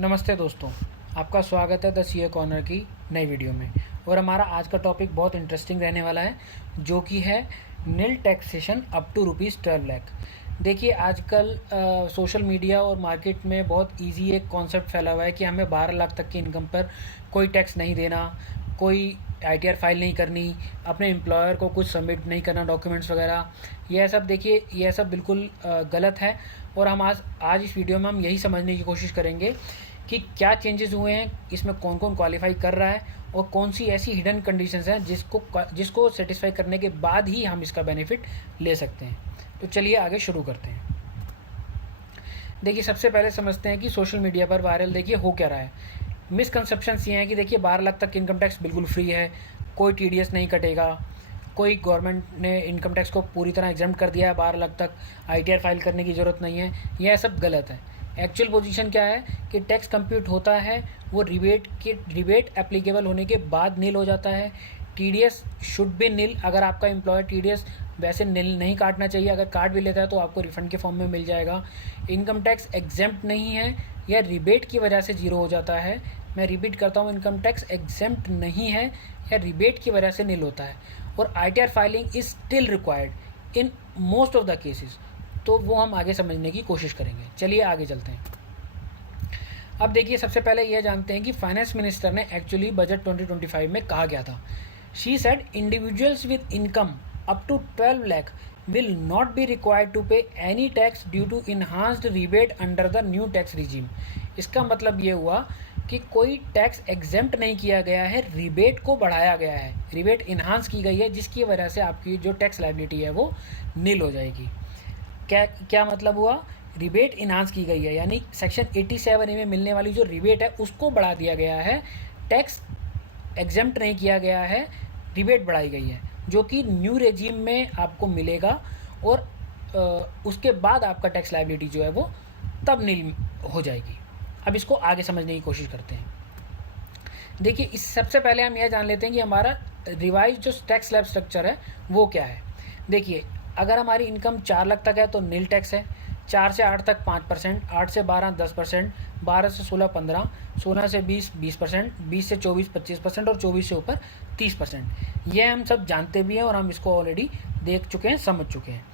नमस्ते दोस्तों, आपका स्वागत है द सीए कॉर्नर की नई वीडियो में। और हमारा आज का टॉपिक बहुत इंटरेस्टिंग रहने वाला है, जो कि है नील टैक्सेशन अप टू ₹12 लाख। देखिए, आजकल सोशल मीडिया और मार्केट में बहुत इजी एक कॉन्सेप्ट फैला हुआ है कि हमें 12 लाख तक की इनकम पर कोई टैक्स नहीं देना, कोई आईटीआर फाइल नहीं करनी, अपने एम्प्लॉयर को कुछ सबमिट नहीं करना, डॉक्यूमेंट्स वगैरह। यह सब देखिए, यह सब बिल्कुल गलत है। और हम आज इस वीडियो में हम यही समझने की कोशिश करेंगे कि क्या चेंजेस हुए हैं, इसमें कौन कौन क्वालिफाई कर रहा है और कौन सी ऐसी हिडन कंडीशंस हैं जिसको सेटिस्फाई करने के बाद ही हम इसका बेनिफिट ले सकते हैं। तो चलिए आगे शुरू करते हैं। देखिए, सबसे पहले समझते हैं कि सोशल मीडिया पर वायरल देखिए हो क्या रहा है। मिसकंसेप्शंस ये हैं कि देखिए 12 लाख तक इनकम टैक्स बिल्कुल फ्री है, कोई टीडीएस नहीं कटेगा, कोई गवर्नमेंट ने इनकम टैक्स को पूरी तरह एग्जम्प्ट कर दिया है, 12 लाख तक आईटीआर फाइल करने की ज़रूरत नहीं है। यह सब गलत है। एक्चुअल पोजीशन क्या है कि टैक्स कंप्यूट होता है, वो रिबेट एप्लीकेबल होने के बाद नील हो जाता है। TDS should B Neil. अगर आपका एम्प्लॉयर टीडीएस वैसे नील नहीं काटना चाहिए, अगर काट भी लेता है तो आपको रिफंड के फॉर्म में मिल जाएगा। इनकम टैक्स एग्जेम्प्ट नहीं है, यह रिबेट की वजह से जीरो हो जाता है। मैं रिपीट करता हूँ, इनकम टैक्स एग्जेम्प्ट नहीं है, या रिबेट की वजह से नील होता है। और ITR filing is still required in most of the cases. तो वो हम आगे समझने की कोशिश करेंगे। चलिए आगे चलते हैं। अब देखिए, सबसे पहले यह जानते हैं कि फाइनेंस मिनिस्टर ने एक्चुअली बजट 2025 में कहा गया था। She said individuals with income up to 12 lakh will not be required to pay any tax due to enhanced rebate under the new tax regime। इसका मतलब ये हुआ कि कोई टैक्स एग्जेम्प्ट नहीं किया गया है, रिबेट को बढ़ाया गया है, रिबेट इन्हांस की गई है, जिसकी वजह से आपकी जो टैक्स लायबिलिटी है वो नील हो जाएगी। क्या क्या मतलब हुआ? रिबेट इन्हांस की गई है, यानी सेक्शन 87A में मिलने वाली जो रिबेट है उसको बढ़ा दिया गया है, टैक्स एग्जेम्प्ट नहीं किया गया है, रिबेट बढ़ाई गई है, जो कि न्यू रेजिम में आपको मिलेगा। और उसके बाद आपका टैक्स लायबिलिटी जो है वो तब नील हो जाएगी। अब इसको आगे समझने की कोशिश करते हैं। देखिए, इस सबसे पहले हम यह जान लेते हैं कि हमारा रिवाइज जो टैक्स स्लैब स्ट्रक्चर है वो क्या है। देखिए, अगर हमारी इनकम 4 लाख तक है तो नील टैक्स है, 4 से 8 तक 5%, 8 से 12 10%, 12 से 16 15, 16 से 20 20%, 20 से 24 25% और 24 से ऊपर 30%। ये हम सब जानते भी हैं और हम इसको ऑलरेडी देख चुके हैं, समझ चुके हैं।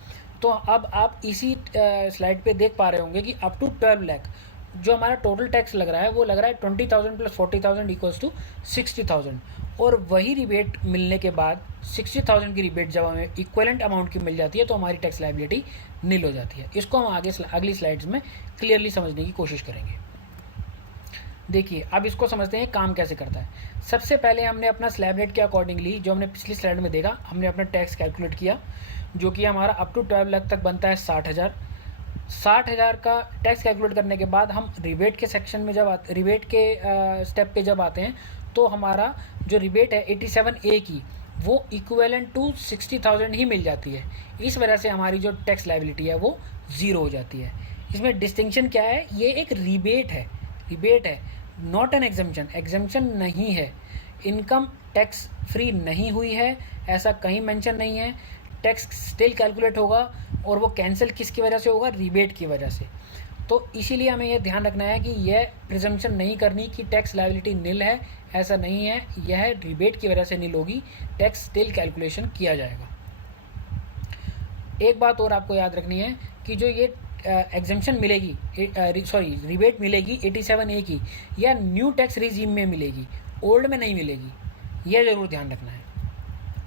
तो अब आप इसी स्लाइड पे देख पा रहे होंगे कि अप टू 12 लाख जो हमारा टोटल टैक्स लग रहा है वो लग रहा है 20,000 प्लस 40,000 इक्वल्स टू 60,000। और वही रिबेट मिलने के बाद 60,000 की रिबेट जब हमें इक्वलेंट अमाउंट की मिल जाती है तो हमारी टैक्स लायबिलिटी नील हो जाती है। इसको हम आगे अगली स्लाइड्स में क्लियरली समझने की कोशिश करेंगे। देखिए, अब इसको समझते हैं काम कैसे करता है। सबसे पहले हमने अपना स्लैब रेट के अकॉर्डिंगली, जो हमने पिछली स्लाइड में देखा, हमने अपना टैक्स कैलकुलेट किया, जो कि हमारा अप टू 12 लाख तक बनता है 60,000। 60,000 का टैक्स कैलकुलेट करने के बाद हम रिबेट के सेक्शन में रिबेट के स्टेप पे जब आते हैं तो हमारा जो रिबेट है 87A की, वो इक्विवेलेंट टू 60,000 ही मिल जाती है। इस वजह से हमारी जो टैक्स लायबिलिटी है वो ज़ीरो हो जाती है। इसमें डिस्टिंक्शन क्या है? ये एक रिबेट है, नॉट एन एग्जम्पशन। एग्जम्पशन नहीं है, इनकम टैक्स फ्री नहीं हुई है, ऐसा कहीं मेंशन नहीं है। टैक्स स्टिल कैलकुलेट होगा और वो कैंसिल किसकी वजह से होगा? रिबेट की वजह से। तो इसीलिए हमें यह ध्यान रखना है कि यह प्रिजम्पशन नहीं करनी कि टैक्स लायबिलिटी नील है, ऐसा नहीं है। यह रिबेट की वजह से नील होगी, टैक्स स्टिल कैलकुलेशन किया जाएगा। एक बात और आपको याद रखनी है कि जो ये एग्जम्पशन मिलेगी, रिबेट मिलेगी 87A की, या न्यू टैक्स रिजीम में मिलेगी, ओल्ड में नहीं मिलेगी। यह ज़रूर ध्यान रखना है।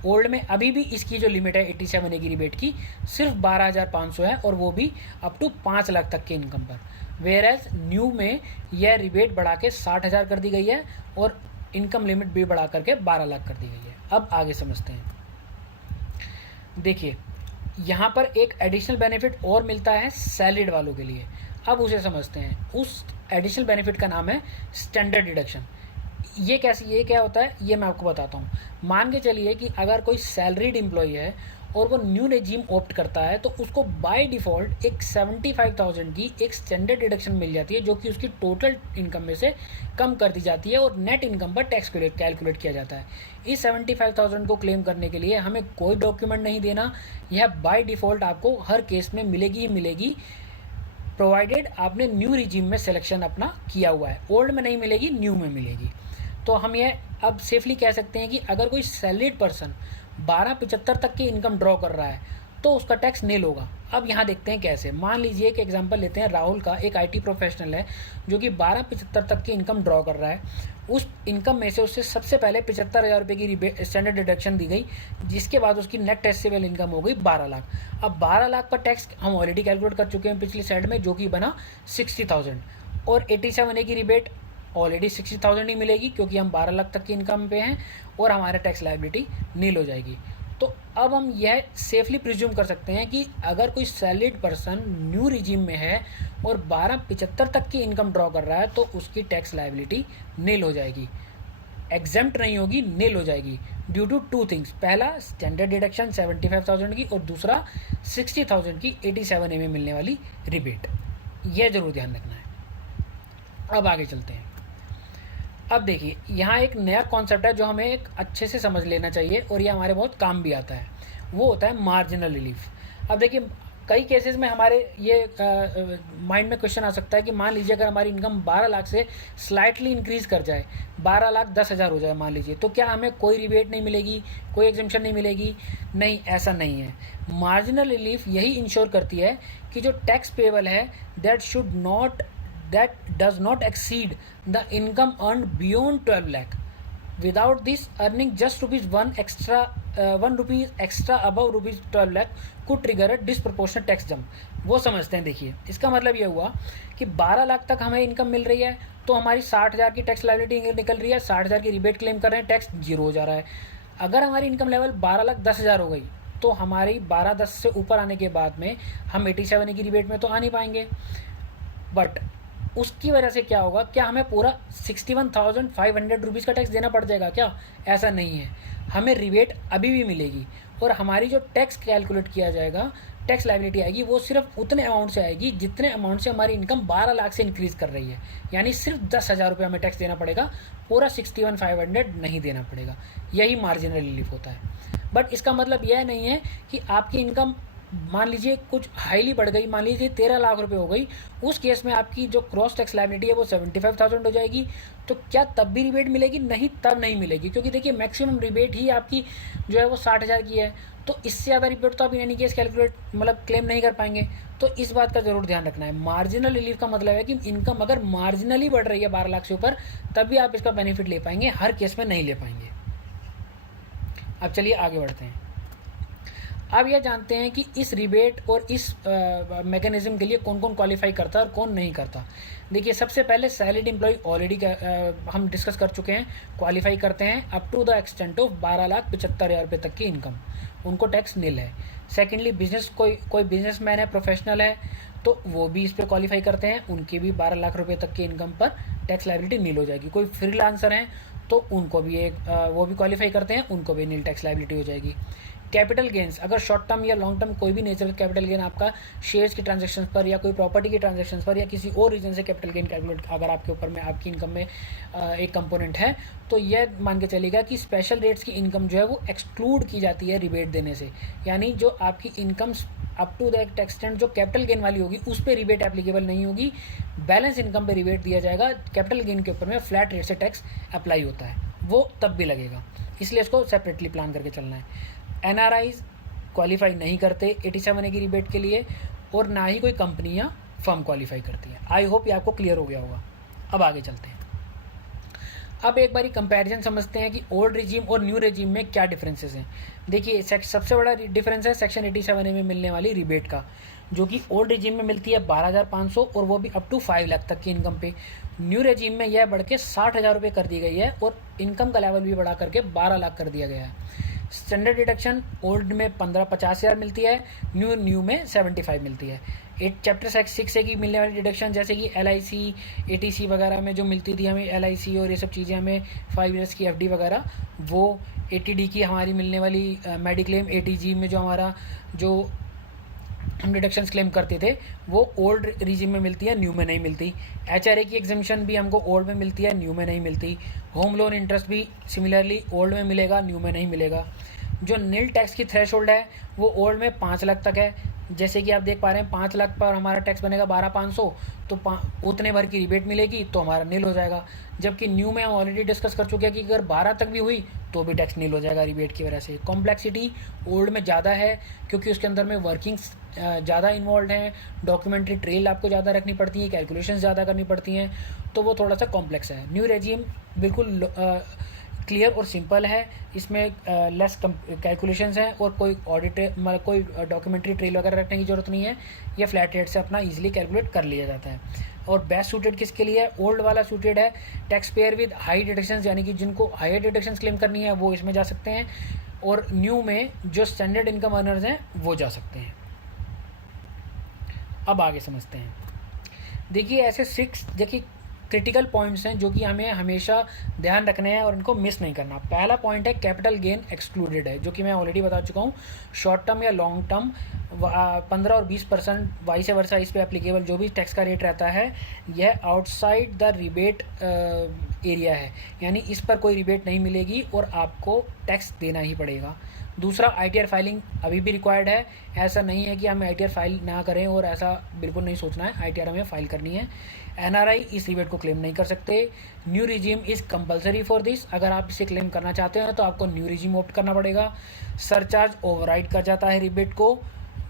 ओल्ड में अभी भी इसकी जो लिमिट है 87A की रिबेट की सिर्फ 12,500 है, और वो भी अप टू 5 लाख तक के इनकम पर। वेयर एज न्यू में यह रिबेट बढ़ा के 60,000 कर दी गई है और इनकम लिमिट भी बढ़ा करके 12 लाख कर दी गई है। अब आगे समझते हैं। देखिए, यहाँ पर एक एडिशनल बेनिफिट और मिलता है सैलरीड वालों के लिए। अब उसे समझते हैं। उस एडिशनल बेनिफिट का नाम है स्टैंडर्ड डिडक्शन। ये क्या होता है ये मैं आपको बताता हूँ। मान के चलिए कि अगर कोई सैलरीड एम्प्लॉई है और वो न्यू रेजिम ऑप्ट करता है तो उसको बाय डिफ़ॉल्ट एक 75,000 की एक स्टैंडर्ड डिडक्शन मिल जाती है, जो कि उसकी टोटल इनकम में से कम कर दी जाती है और नेट इनकम पर टैक्स कैलकुलेट किया जाता है। इस 75,000 को क्लेम करने के लिए हमें कोई डॉक्यूमेंट नहीं देना, यह बाय डिफ़ॉल्ट आपको हर केस में मिलेगी ही मिलेगी। प्रोवाइडेड आपने न्यू रिजीम में सिलेक्शन अपना किया हुआ है। ओल्ड में नहीं मिलेगी, न्यू में मिलेगी। तो हम ये अब सेफली कह सकते हैं कि अगर कोई सैलरीड पर्सन 12,75 तक की इनकम ड्रॉ कर रहा है तो उसका टैक्स नील होगा। अब यहाँ देखते हैं कैसे। मान लीजिए एक एग्जांपल लेते हैं, राहुल का, एक आईटी प्रोफेशनल है जो कि 12,75 तक की इनकम ड्रॉ कर रहा है। उस इनकम में से उससे सबसे पहले 75,000 रुपये की स्टैंडर्ड डिडक्शन दी गई, जिसके बाद उसकी नेट टैक्सेबल इनकम हो गई 12 लाख। अब 12 लाख पर टैक्स हम ऑलरेडी कैलकुलेट कर चुके हैं पिछली साइड में, जो कि बना 60,000, और 87A की रिबेट ऑलरेडी 60,000 ही मिलेगी क्योंकि हम 12 लाख तक की इनकम पे हैं, और हमारा टैक्स लायबिलिटी नील हो जाएगी। तो अब हम यह सेफली प्रिज्यूम कर सकते हैं कि अगर कोई सैलरीड पर्सन न्यू रिजीम में है और 12,75 तक की इनकम ड्रॉ कर रहा है तो उसकी टैक्स लायबिलिटी नील हो जाएगी, एग्जेम्प्ट नहीं होगी, नील हो जाएगी ड्यू टू टू थिंग्स। पहला, स्टैंडर्ड डिडक्शन 75,000 की, और दूसरा 60,000 की 87A में मिलने वाली रिबेट। यह जरूर ध्यान रखना है। अब आगे चलते हैं। अब देखिए, यहाँ एक नया कॉन्सेप्ट है जो हमें एक अच्छे से समझ लेना चाहिए और ये हमारे बहुत काम भी आता है, वो होता है मार्जिनल रिलीफ। अब देखिए, कई केसेस में हमारे ये माइंड में क्वेश्चन आ सकता है कि मान लीजिए अगर हमारी इनकम 12 लाख से स्लाइटली इंक्रीज़ कर जाए, 12,10,000 हो जाए मान लीजिए, तो क्या हमें कोई रिबेट नहीं मिलेगी, कोई एग्जेम्पशन नहीं मिलेगी? नहीं, ऐसा नहीं है। मार्जिनल रिलीफ यही इंश्योर करती है कि जो टैक्स पेबल है that does not exceed the income earned beyond 12 lakh. Without this, earning just ₹1 extra above ₹12 lakh could trigger a disproportionate tax jump. वो समझते हैं। देखिए, इसका मतलब ये हुआ कि 12 लाख तक हमें इनकम मिल रही है तो हमारी 60,000 की टैक्स लायबिलिटी निकल रही है, 60,000 की रिबेट क्लेम कर रहे हैं, टैक्स जीरो हो जा रहा है। अगर हमारी इनकम लेवल 12,10,000 हो गई तो हमारी 12,10 से ऊपर आने के बाद में हम 87A की रिबेट में तो आ नहीं पाएंगे। बट उसकी वजह से क्या होगा, क्या हमें पूरा 61,500 रुपीज़ का टैक्स देना पड़ जाएगा क्या? ऐसा नहीं है, हमें रिबेट अभी भी मिलेगी और हमारी जो टैक्स कैलकुलेट किया जाएगा, टैक्स लायबिलिटी आएगी, वो सिर्फ उतने अमाउंट से आएगी जितने अमाउंट से हमारी इनकम 12 लाख से इंक्रीज़ कर रही है। यानी सिर्फ 10,000 रुपये हमें टैक्स देना पड़ेगा, पूरा 61,500 नहीं देना पड़ेगा। यही मार्जिनल रिलीफ होता है। बट इसका मतलब यह नहीं है कि आपकी इनकम मान लीजिए कुछ हाईली बढ़ गई, मान लीजिए 13 लाख रुपए हो गई, उस केस में आपकी जो क्रॉस टैक्स लायबिलिटी है वो 75,000 हो जाएगी। तो क्या तब भी रिबेट मिलेगी? नहीं, तब नहीं मिलेगी, क्योंकि देखिए मैक्सिमम रिबेट ही आपकी जो है वो 60,000 की है। तो इससे ज़्यादा रिबेट तो आप इन एनी केस कैलकुलेट मतलब क्लेम नहीं कर पाएंगे। तो इस बात का जरूर ध्यान रखना है। मार्जिनल रिलीफ का मतलब है कि इनकम अगर मार्जिनली बढ़ रही है 12 लाख से ऊपर, तब भी आप इसका बेनिफिट ले पाएंगे, हर केस में नहीं ले पाएंगे। अब चलिए आगे बढ़ते हैं। अब यह जानते हैं कि इस रिबेट और इस मैकेनिज्म के लिए कौन कौन क्वालिफाई करता है और कौन नहीं करता। देखिए, सबसे पहले सैलरीड एम्प्लॉय ऑलरेडी हम डिस्कस कर चुके हैं, क्वालिफाई करते हैं up to the extent of 12,75,000 रुपये तक की इनकम, उनको टैक्स नील है। सेकेंडली, बिजनेस कोई बिजनेसमैन है, प्रोफेशनल है, तो वो भी इस पर क्वालिफाई करते हैं, उनकी भी 12 लाख रुपये तक की इनकम पर टैक्स लायबिलिटी नील हो जाएगी। कोई फ्रीलांसर हैं तो उनको भी वो भी क्वालिफाई करते हैं, उनको भी नील टैक्स लायबिलिटी हो जाएगी। कैपिटल गेंस, अगर शॉर्ट टर्म या लॉन्ग टर्म कोई भी नेचर का कैपिटल गेन आपका शेयर्स की ट्रांजैक्शंस पर या कोई प्रॉपर्टी की ट्रांजैक्शंस पर या किसी और रीजन से कैपिटल गेन कैलकुलेट अगर आपके ऊपर में आपकी इनकम में एक कंपोनेंट है, तो यह मान के चलेगा कि स्पेशल रेट्स की इनकम जो है वो एक्सक्लूड की जाती है रिबेट देने से। यानी जो आपकी income up to that extent जो कैपिटल गेन वाली होगी उस पर रिबेट एप्लीकेबल नहीं होगी, बैलेंस इनकम पे रिबेट दिया जाएगा। कैपिटल गेन के ऊपर में फ्लैट रेट से टैक्स अप्लाई होता है, वो तब भी लगेगा, इसलिए इसको सेपरेटली प्लान करके चलना है। एनआरआईज क्वालिफाई नहीं करते 87A की रिबेट के लिए, और ना ही कोई कंपनी या फर्म क्वालिफाई करती है। आई होप ये आपको क्लियर हो गया होगा। अब आगे चलते हैं। अब एक बारी कंपैरिजन समझते हैं कि ओल्ड रिजीम और न्यू रिजीम में क्या डिफरेंसेस हैं। देखिए, सबसे बड़ा डिफरेंस है सेक्शन 87A में मिलने वाली रिबेट का, जो कि ओल्ड रिजीम में मिलती है 12,500 और वो भी अप टू 5 लाख तक की इनकम पे। न्यू रिजीम में यह बढ़ के 60,000 रुपये कर दी गई है और इनकम का लेवल भी बढ़ा करके 12 लाख कर दिया गया है। स्टैंडर्ड डिडक्शन ओल्ड में 50,000 मिलती है, न्यू में 75 मिलती है। चैप्टर 6A की मिलने वाली डिडक्शन जैसे कि LIC, ATC वगैरह में जो मिलती थी हमें, LIC और ये सब चीज़ें हमें 5 ईयर्स की FD वगैरह, वो ATD की हमारी मिलने वाली मेडिक्लेम, ATG में जो हमारा जो हम डिडक्शंस क्लेम करते थे वो ओल्ड रिजीम में मिलती है, न्यू में नहीं मिलती। HRA की एग्जम्पशन भी हमको ओल्ड में मिलती है, न्यू में नहीं मिलती। होम लोन इंटरेस्ट भी सिमिलरली ओल्ड में मिलेगा, न्यू में नहीं मिलेगा। जो नील टैक्स की थ्रेशोल्ड है वो ओल्ड में 5 लाख तक है, जैसे कि आप देख पा रहे हैं 5 लाख पर हमारा टैक्स बनेगा 12,500, तो उतने भर की रिबेट मिलेगी तो हमारा नील हो जाएगा। जबकि न्यू में हम ऑलरेडी डिस्कस कर चुके हैं कि अगर 12 तक भी हुई तो भी टैक्स नील हो जाएगा रिबेट की वजह से। कॉम्प्लेक्सिटी ओल्ड में ज़्यादा है क्योंकि उसके अंदर में वर्किंग्स ज़्यादा इन्वॉल्व हैं, डॉक्यूमेंट्री ट्रेल आपको ज़्यादा रखनी पड़ती है, कैलकुलेशंस ज़्यादा करनी पड़ती हैं, तो वो थोड़ा सा कॉम्प्लेक्स है। न्यू रेजिम बिल्कुल क्लियर और सिंपल है, इसमें लेस कैलकुलेशंस हैं और कोई ऑडिट मतलब कोई डॉक्यूमेंट्री ट्रेल वगैरह रखने की ज़रूरत नहीं है, या फ्लैट रेट से अपना इजीली कैलकुलेट कर लिया जाता है। और बेस्ट सूटेड किसके लिए है? ओल्ड वाला सूटेड है tax payer with high deductions, यानी कि जिनको हायर डिडक्शंस क्लेम करनी है वो इसमें जा सकते हैं, और न्यू में जो स्टैंडर्ड इनकम अर्नर्स हैं वो जा सकते हैं। अब आगे समझते हैं। देखिए ऐसे 6 देखिए क्रिटिकल पॉइंट्स हैं जो कि हमें हमेशा ध्यान रखने हैं और इनको मिस नहीं करना। पहला पॉइंट है कैपिटल गेन एक्सक्लूडेड है, जो कि मैं ऑलरेडी बता चुका हूँ। शॉर्ट टर्म या लॉन्ग टर्म 15 और 20% वाइस वर्सा इस पे एप्लीकेबल जो भी टैक्स का रेट रहता है, यह आउटसाइड द रिबेट एरिया है, यानी इस पर कोई रिबेट नहीं मिलेगी और आपको टैक्स देना ही पड़ेगा। दूसरा, ITR फाइलिंग अभी भी रिक्वायर्ड है, ऐसा नहीं है कि हमें ITR फाइल ना करें, और ऐसा बिल्कुल नहीं सोचना है, ITR हमें फाइल करनी है। NRI इस रिबेट को क्लेम नहीं कर सकते। New regime is compulsory for this, अगर आप इसे क्लेम करना चाहते हैं तो आपको न्यू रिजीम ऑप्ट करना पड़ेगा। सरचार्ज ओवरराइड कर जाता है रिबेट को,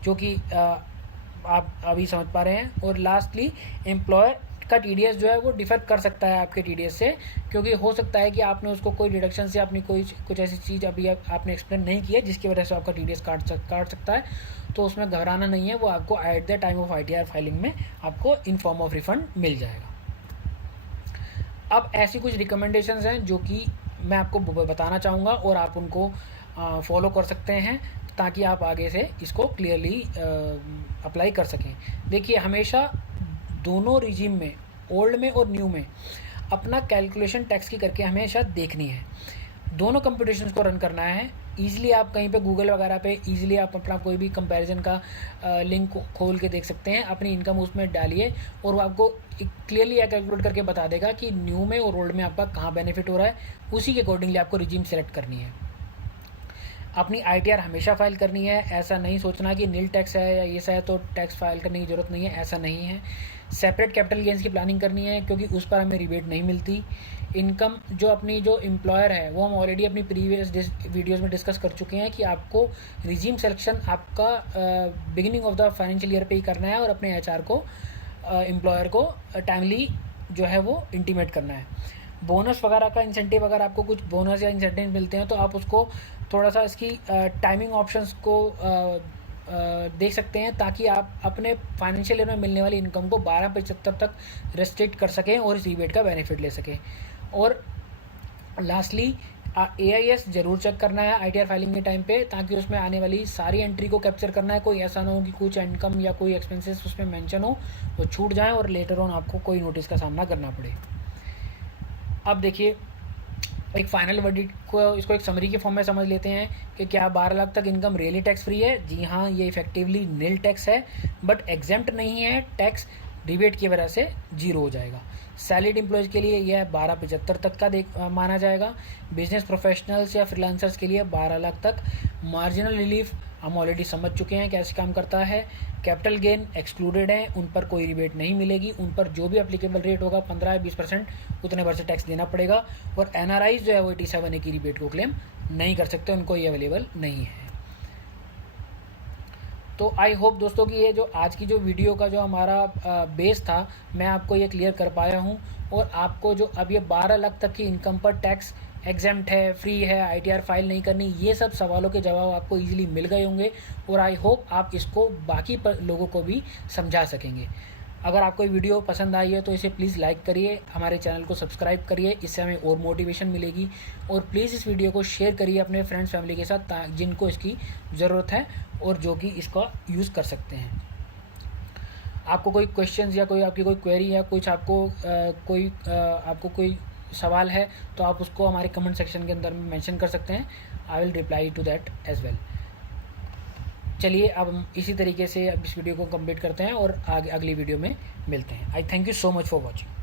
जो कि आप अभी समझ पा रहे हैं। और लास्टली, एम्प्लॉयर का TDS जो है वो डिफर कर सकता है आपके TDS से, क्योंकि हो सकता है कि आपने उसको कोई डिडक्शन से अपनी कोई कुछ ऐसी चीज़ अभी आपने एक्सप्लेन नहीं किया जिसकी वजह से आपका TDS काट सकता है, तो उसमें घबराना नहीं है, वो आपको at the time of ITR filing में आपको इन फॉर्म ऑफ रिफंड मिल जाएगा। अब ऐसी कुछ रिकमेंडेशंस हैं जो कि मैं आपको बताना चाहूँगा और आप उनको फॉलो कर सकते हैं ताकि आप आगे से इसको क्लियरली अप्लाई कर सकें। देखिए हमेशा दोनों रिजीम में, ओल्ड में और न्यू में, अपना कैलकुलेशन टैक्स की करके हमेशा देखनी है। दोनों कंप्यूटेशंस को रन करना है। ईजिली आप कहीं पे गूगल वगैरह पे ईजिली आप अपना कोई भी कंपैरिजन का लिंक खोल के देख सकते हैं, अपनी इनकम उसमें डालिए और वो आपको क्लियरली कैलकुलेट करके बता देगा कि न्यू में और ओल्ड में आपका कहाँ बेनिफिट हो रहा है। उसी के अकॉर्डिंगली आपको रिजीम सेलेक्ट करनी है। अपनी ITR हमेशा फाइल करनी है, ऐसा नहीं सोचना कि नील टैक्स है या ये सा है तो टैक्स फाइल करने की ज़रूरत नहीं है, ऐसा नहीं है। सेपरेट कैपिटल गेंस की प्लानिंग करनी है क्योंकि उस पर हमें रिबेट नहीं मिलती। इनकम जो अपनी जो एम्प्लॉयर है वो हम ऑलरेडी अपनी प्रीवियस वीडियोस में डिस्कस कर चुके हैं कि आपको रिजीम सिलेक्शन आपका beginning of the financial year पे ही करना है और अपने HR को एम्प्लॉयर को टाइमली जो है वो इंटीमेट करना है। बोनस वगैरह का इंसेंटिव, अगर आपको कुछ बोनस या इंसेंटिव मिलते हैं तो आप उसको थोड़ा सा इसकी टाइमिंग ऑप्शंस को देख सकते हैं ताकि आप अपने फाइनेंशियल ईयर में मिलने वाली इनकम को 12/75 तक रेस्ट्रिक्ट कर सकें और इस रिबेट का बेनिफिट ले सकें। और लास्टली AIS ज़रूर चेक करना है ITR फाइलिंग के टाइम पे, ताकि उसमें आने वाली सारी एंट्री को कैप्चर करना है। कोई ऐसा ना हो कि कुछ इनकम या कोई एक्सपेंसेस उसमें मेंशन हो वो छूट जाए और लेटर ऑन आपको कोई नोटिस का सामना करना पड़े। अब देखिए एक फाइनल वर्डिक्ट को, इसको एक समरी के फॉर्म में समझ लेते हैं कि क्या 12 लाख तक इनकम रियली टैक्स फ्री है? जी हाँ, ये इफेक्टिवली नील टैक्स है, बट एग्जेम्प्ट नहीं है, टैक्स रिबेट की वजह से 0 हो जाएगा। सैलरीड एम्प्लॉयज़ के लिए यह 12/75 तक का माना जाएगा। बिजनेस प्रोफेशनल्स या फ्रीलांसर्स के लिए 12 लाख तक। मार्जिनल रिलीफ हम ऑलरेडी समझ चुके हैं कैसे काम करता है। कैपिटल गेन एक्सक्लूडेड है, उन पर कोई रिबेट नहीं मिलेगी, उन पर जो भी एप्लीकेबल रेट होगा 15 या 20% उतने भर से टैक्स देना पड़ेगा। और NRI जो है वो 87A की रिबेट को क्लेम नहीं कर सकते, उनको ये अवेलेबल नहीं है। तो आई होप दोस्तों कि ये जो आज की जो वीडियो का जो हमारा बेस था मैं आपको ये क्लियर कर पाया हूँ, और आपको जो अब ये 12 लाख तक की इनकम पर टैक्स एग्जेम्प्ट है, फ्री है, ITR फाइल नहीं करनी, ये सब सवालों के जवाब आपको इजीली मिल गए होंगे, और आई होप आप इसको बाकी लोगों को भी समझा सकेंगे। अगर आपको ये वीडियो पसंद आई है तो इसे प्लीज़ लाइक करिए, हमारे चैनल को सब्सक्राइब करिए, इससे हमें और मोटिवेशन मिलेगी। और प्लीज़ इस वीडियो को शेयर करिए अपने फ्रेंड्स फैमिली के साथ जिनको इसकी ज़रूरत है और जो कि इसका यूज़ कर सकते हैं। आपको कोई क्वेश्चंस या कोई आपकी कोई क्वेरी या कुछ आपको आपको कोई सवाल है तो आप उसको हमारे कमेंट सेक्शन के अंदर में मेंशन कर सकते हैं। I will reply to that as well. चलिए अब हम इसी तरीके से अब इस वीडियो को कंप्लीट करते हैं और आगे अगली वीडियो में मिलते हैं। आई thank you so much for watching.